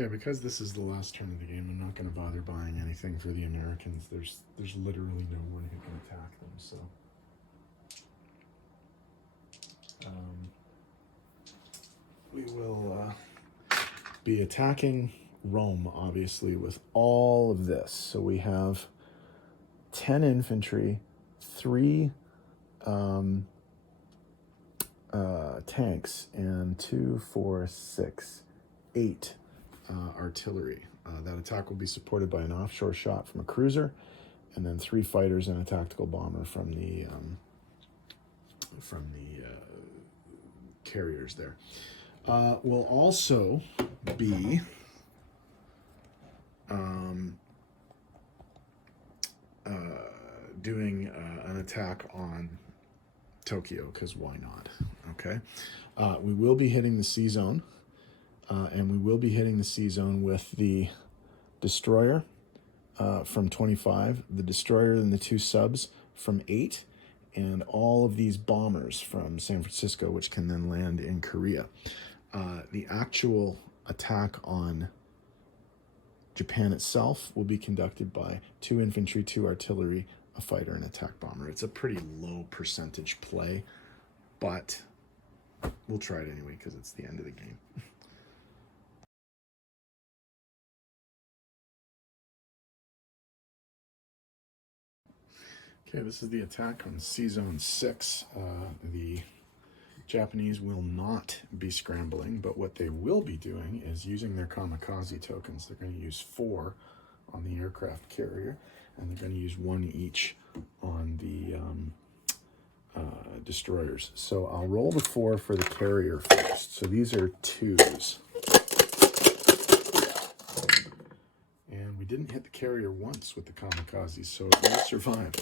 Okay, because this is the last turn of the game, I'm not going to bother buying anything for the Americans. There's literally no one who can attack them, so. We will be attacking Rome, obviously, with all of this. So we have 10 infantry, 3 tanks, and 2, 4, 6, 8 artillery. That attack will be supported by an offshore shot from a cruiser, and then 3 fighters and a tactical bomber from the carriers there. We'll also be doing an attack on Tokyo, because why not? Okay. We will be hitting the sea zone, and we will be hitting the sea zone with the destroyer from 25, the destroyer and the 2 subs from 8, and all of these bombers from San Francisco, which can then land in Korea. The actual attack on Japan itself will be conducted by 2 infantry, 2 artillery, a fighter, and attack bomber. It's a pretty low percentage play, but we'll try it anyway because it's the end of the game. Okay, this is the attack on Sea Zone 6. The Japanese will not be scrambling, but what they will be doing is using their kamikaze tokens. They're going to use 4 on the aircraft carrier, and they're going to use 1 each on the destroyers. So I'll roll the 4 for the carrier first. So these are 2s. And we didn't hit the carrier once with the kamikazes, so it will survive.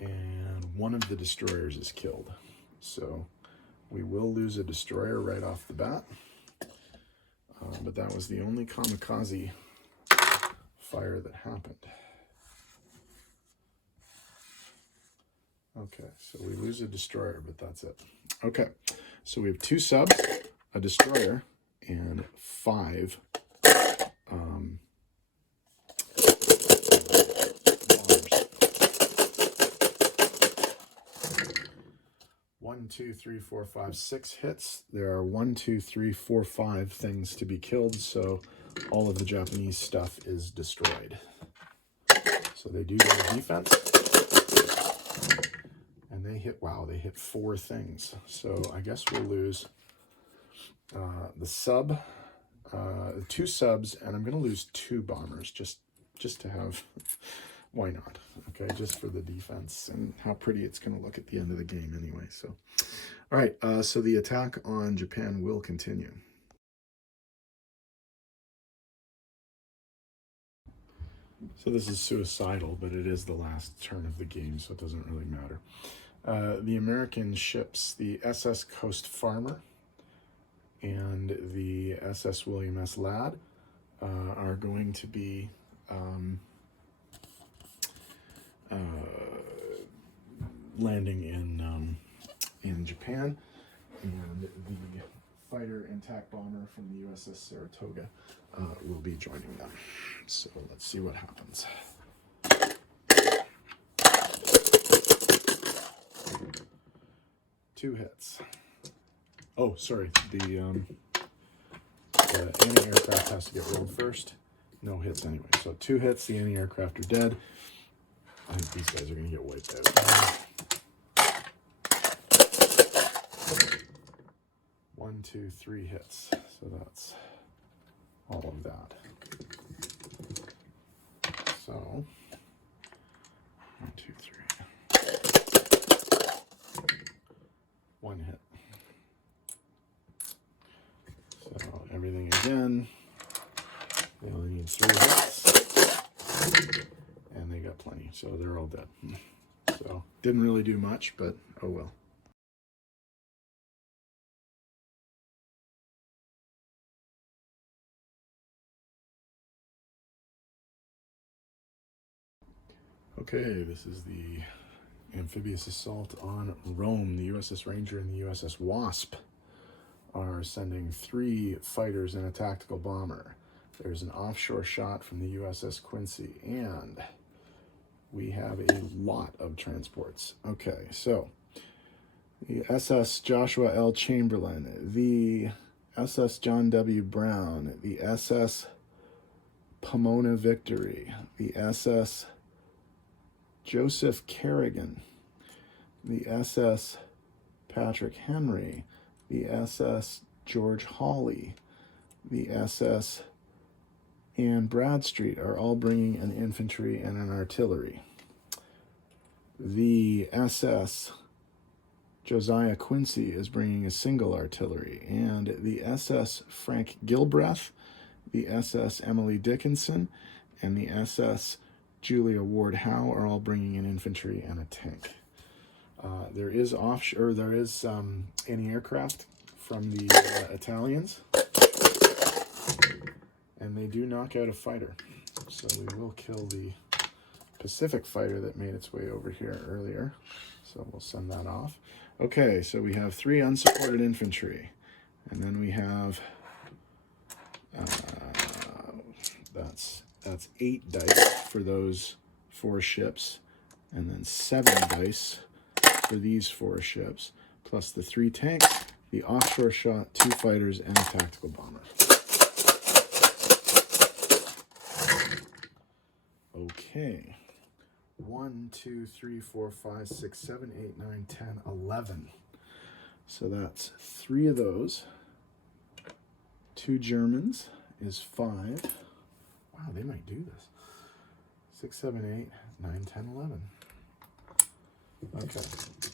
And one of the destroyers is killed. So we will lose a destroyer right off the bat. But that was the only kamikaze fire that happened. Okay, so we lose a destroyer, but that's it. Okay, so we have 2 subs, a destroyer, and 5 bombers. 1, 2, 3, 4, 5, 6 hits. There are 1, 2, 3, 4, 5 things to be killed, so all of the Japanese stuff is destroyed. So they do go to defense. And they hit, wow, they hit 4 things. So I guess we'll lose the sub, 2 subs, and I'm going to lose 2 bombers just to have, why not? Okay, just for the defense and how pretty it's going to look at the end of the game anyway. So, all right, so the attack on Japan will continue. So this is suicidal, but it is the last turn of the game, so it doesn't really matter. The American ships, the SS Coast Farmer and the SS William S. Ladd, are going to be landing in Japan, and the fighter and attack bomber from the USS Saratoga will be joining them. So let's see what happens. Two hits. Oh, sorry. The anti-aircraft has to get rolled first. No hits anyway. So 2 hits. The anti-aircraft are dead. I think these guys are going to get wiped out. 1, 2, 3 hits. So that's all of that. So 1, 2, 3. 1 hit. So everything again. They only need 3 hits. And they got plenty, so they're all dead. So didn't really do much, but oh well. Okay, this is the amphibious assault on Rome. The USS Ranger and the USS Wasp are sending 3 fighters and a tactical bomber. There's an offshore shot from the USS Quincy, and we have a lot of transports. Okay, so the SS Joshua L. Chamberlain, the SS John W. Brown, the SS Pomona Victory, the SS Joseph Kerrigan, the SS Patrick Henry, the SS George Hawley, the SS Anne Bradstreet are all bringing an infantry and an artillery. The SS Josiah Quincy is bringing a single artillery, and the SS Frank Gilbreth, the SS Emily Dickinson, and the SS Julia Ward Howe are all bringing an infantry and a tank. There is anti-aircraft from the Italians, and they do knock out a fighter. So we will kill the Pacific fighter that made its way over here earlier. So we'll send that off. Okay, so we have 3 unsupported infantry, and then we have that's 8 dice for those 4 ships, and then 7 dice for these 4 ships, plus the 3 tanks, the offshore shot, 2 fighters, and a tactical bomber. Okay. 1, 2, 3, 4, 5, 6, 7, 8, 9, 10, 11. So that's 3 of those. 2 Germans is 5. Wow, they might do this. 6, 7, 8, 9, 10, 11. Okay. So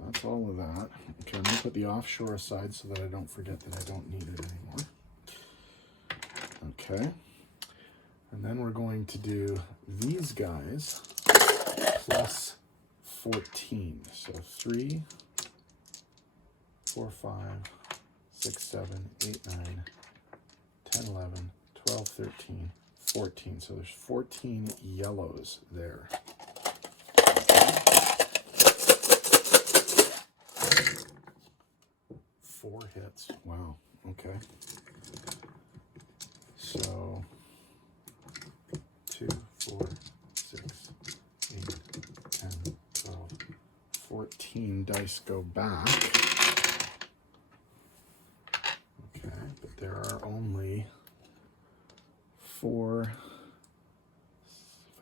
that's all of that. Okay, I'm going to put the offshore aside so that I don't forget that I don't need it anymore. Okay. And then we're going to do these guys plus 14. So 3, 4, 5, 6, 7, 8, 9, 10, 11, 12, 13, 14. So there's 14 yellows there. 4 hits. Wow. Okay. So 2, 4, 6, 8, 10, 12, 14 dice go back. Okay, but there are only 4,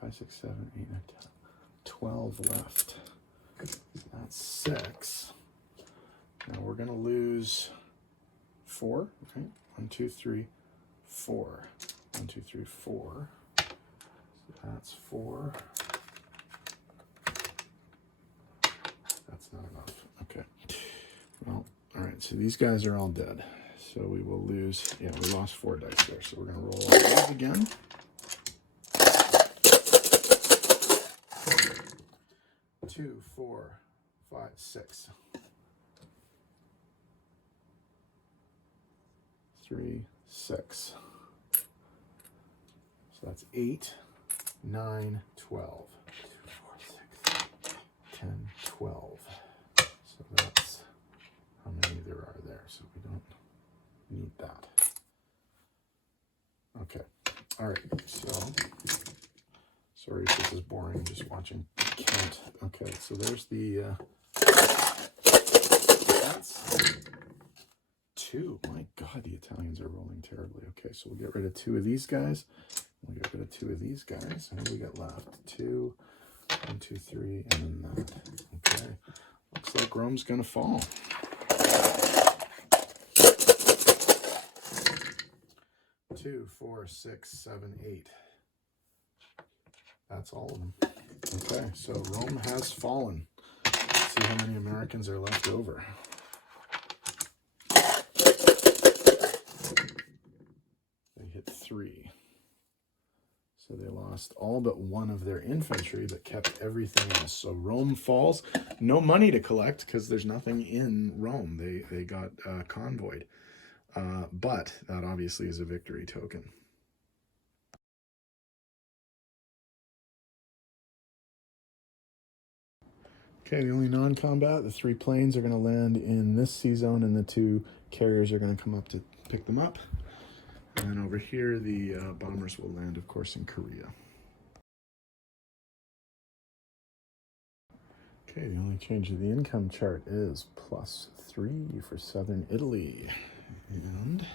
5, 6, 7, 8, 9, 10, 12 left. That's 6. Now we're going to lose 4, right? 1, 2, 3, 4. 1, 2, 3, 4. That's 4. That's not enough. Okay. Well, all right. So these guys are all dead. So we will lose. Yeah, we lost 4 dice there. So we're going to roll all these again. 2, 4, 5, 6. 3, 6. So that's 8, 9, 12. 2, 4, 6, 10, 12. So that's how many there are there. So we don't need that. Okay. All right. So sorry if this is boring. Just watching count. Okay. So there's the. That's 2. My God, the Italians are rolling terribly. Okay, so we'll get rid of 2 of these guys. We'll get rid of 2 of these guys. And what do we got left? 2, 1, 2, 3, and then that. Okay. Looks like Rome's gonna fall. Two, 4, 6, 7, 8. That's all of them. Okay, so Rome has fallen. Let's see how many Americans are left over. They hit 3. So they lost all but 1 of their infantry, but kept everything else. So Rome falls. No money to collect because there's nothing in Rome. They got convoyed. But that obviously is a victory token. Okay, the only non-combat, the 3 planes are going to land in this sea zone, and the 2 carriers are going to come up to pick them up. And then over here, the bombers will land, of course, in Korea. Okay, the only change to the income chart is +3 for southern Italy. And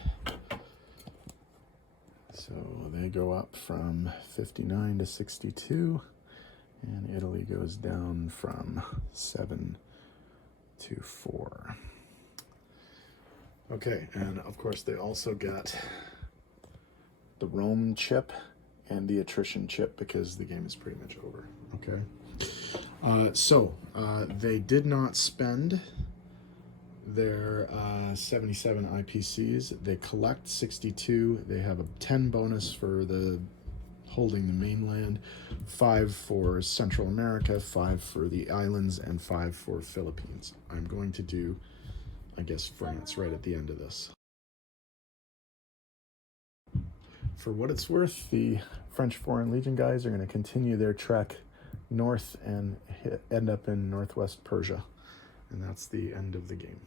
so they go up from 59 to 62. And Italy goes down from 7 to 4. Okay, and of course they also get the Rome chip and the attrition chip because the game is pretty much over. Okay, so they did not spend their 77 IPCs. They collect 62. They have a 10 bonus for the holding the mainland, 5 for Central America, 5 for the islands, and 5 for Philippines. I'm going to do, I guess, France right at the end of this. For what it's worth, the French Foreign Legion guys are going to continue their trek north and end up in northwest Persia. And that's the end of the game.